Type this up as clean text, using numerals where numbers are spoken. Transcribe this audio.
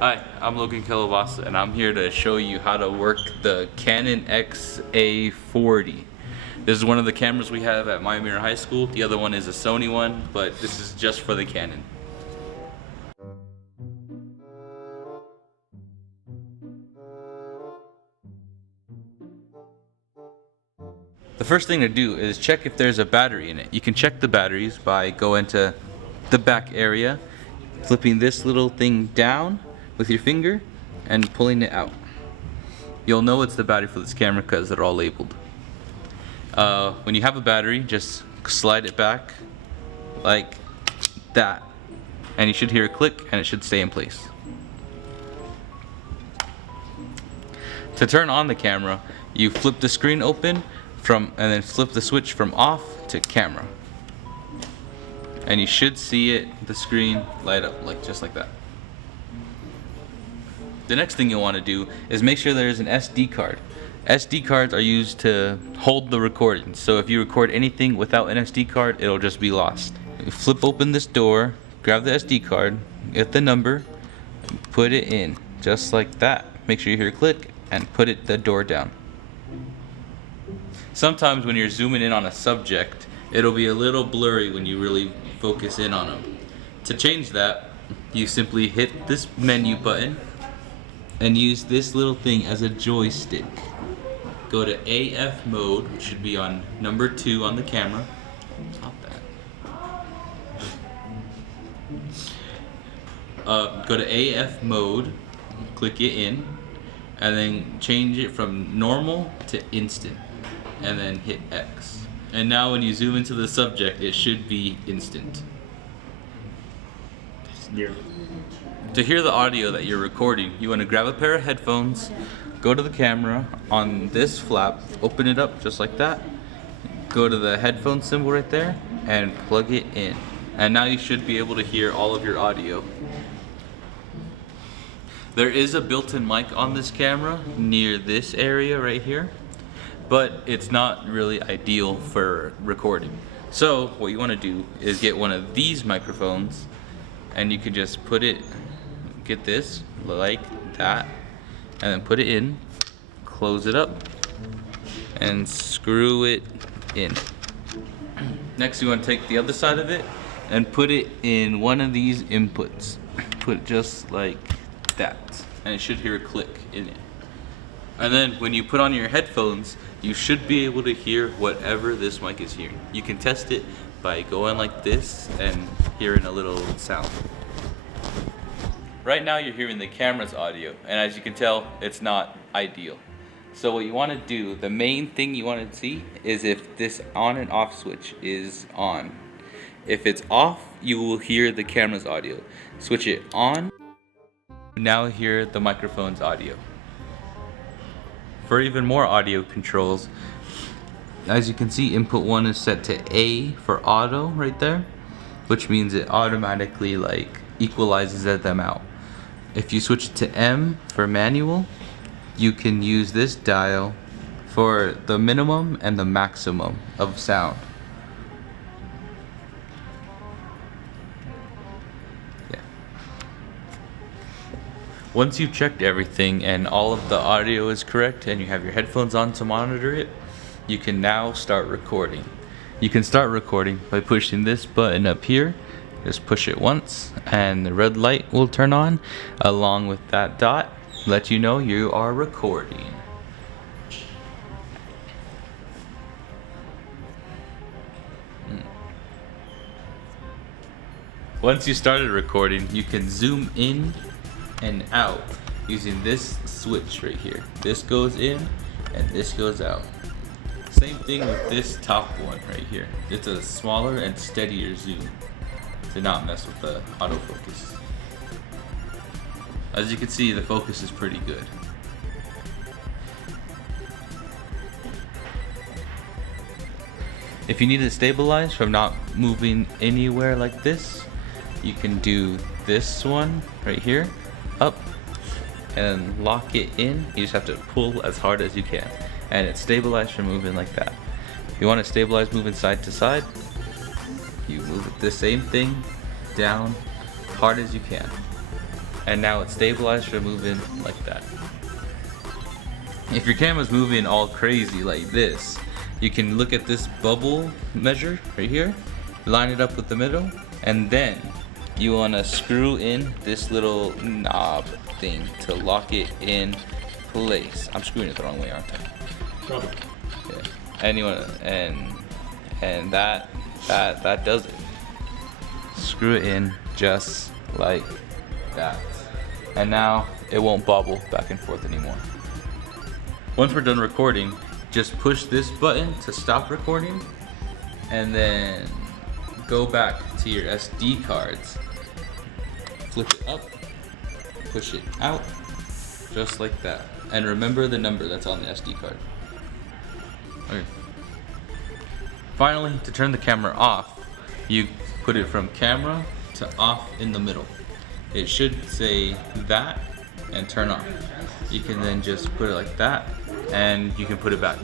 Hi, I'm Logan and I'm here to show you how to work the Canon XA40. This is one of the cameras we have at Miami High School. The other one is a Sony one, but this is just for the Canon. The first thing to do is check if there's a battery in it. You can check the batteries by going to the back area, flipping this little thing down with your finger and pulling it out. You'll know it's the battery for this camera because they're all labeled. When you have a battery, just slide it back like that, and you should hear a click and it should stay in place. To turn on the camera, you flip the screen open and then flip the switch from off to camera, and you should see the screen light up just like that. The next thing you'll want to do is make sure there is an SD card. SD cards are used to hold the recording, so if you record anything without an SD card, it'll just be lost. You flip open this door, grab the SD card, get the number, and put it in just like that. Make sure you hear a click and put the door down. Sometimes when you're zooming in on a subject, it'll be a little blurry when you really focus in on them. To change that, you simply hit this menu button and use this little thing as a joystick. Go to AF mode, which should be on number 2 on the camera. Stop that. Go to AF mode, click it in, and then change it from normal to instant, and then hit X. And now when you zoom into the subject, it should be instant. Yeah. To hear the audio that you're recording, you want to grab a pair of headphones, go to the camera on this flap, open it up just like that, go to the headphone symbol right there, and plug it in. And now you should be able to hear all of your audio. There is a built-in mic on this camera near this area right here, but it's not really ideal for recording. So what you want to do is get one of these microphones, and you can just get this like that, and then put it in, close it up, and screw it in. Next you want to take the other side of it and put it in one of these inputs. Put it just like that, and it should hear a click in it. And then when you put on your headphones, you should be able to hear whatever this mic is hearing. You can test it by going like this and hearing a little sound. Right now you're hearing the camera's audio, and as you can tell, it's not ideal. So what you want to do, the main thing you want to see is if this on and off switch is on. If it's off, you will hear the camera's audio. Switch it on, now hear the microphone's audio. For even more audio controls, as you can see, input 1 is set to A for auto right there, which means it automatically equalizes them out. If you switch it to M for manual, you can use this dial for the minimum and the maximum of sound. Yeah. Once you've checked everything and all of the audio is correct and you have your headphones on to monitor it, you can now start recording. You can start recording by pushing this button up here. Just push it once and the red light will turn on along with that dot, let you know you are recording. Once you started recording, you can zoom in and out using this switch right here. This goes in and this goes out. Same thing with this top one right here. It's a smaller and steadier zoom to not mess with the autofocus. As you can see, the focus is pretty good. If you need it stabilized from not moving anywhere like this, you can do this one right here, up, and lock it in. You just have to pull as hard as you can, and it's stabilized from moving like that. If you want it stabilized moving side to side, you move it the same thing down hard as you can. and now it's stabilized to move in like that. If your camera's moving all crazy like this, you can look at this bubble measure right here, line it up with the middle, and then you want to screw in this little knob thing to lock it in place. I'm screwing it the wrong way, aren't I? Probably. Yeah. And you want to, and that does it. Screw it in just like that. And now it won't bobble back and forth anymore. Once we're done recording, just push this button to stop recording, and then go back to your SD cards. Flip it up, push it out, just like that. And remember the number that's on the SD card. Okay. Finally, to turn the camera off, you put it from camera to off in the middle. It should say that and turn off. You can then just put it like that, and you can put it back.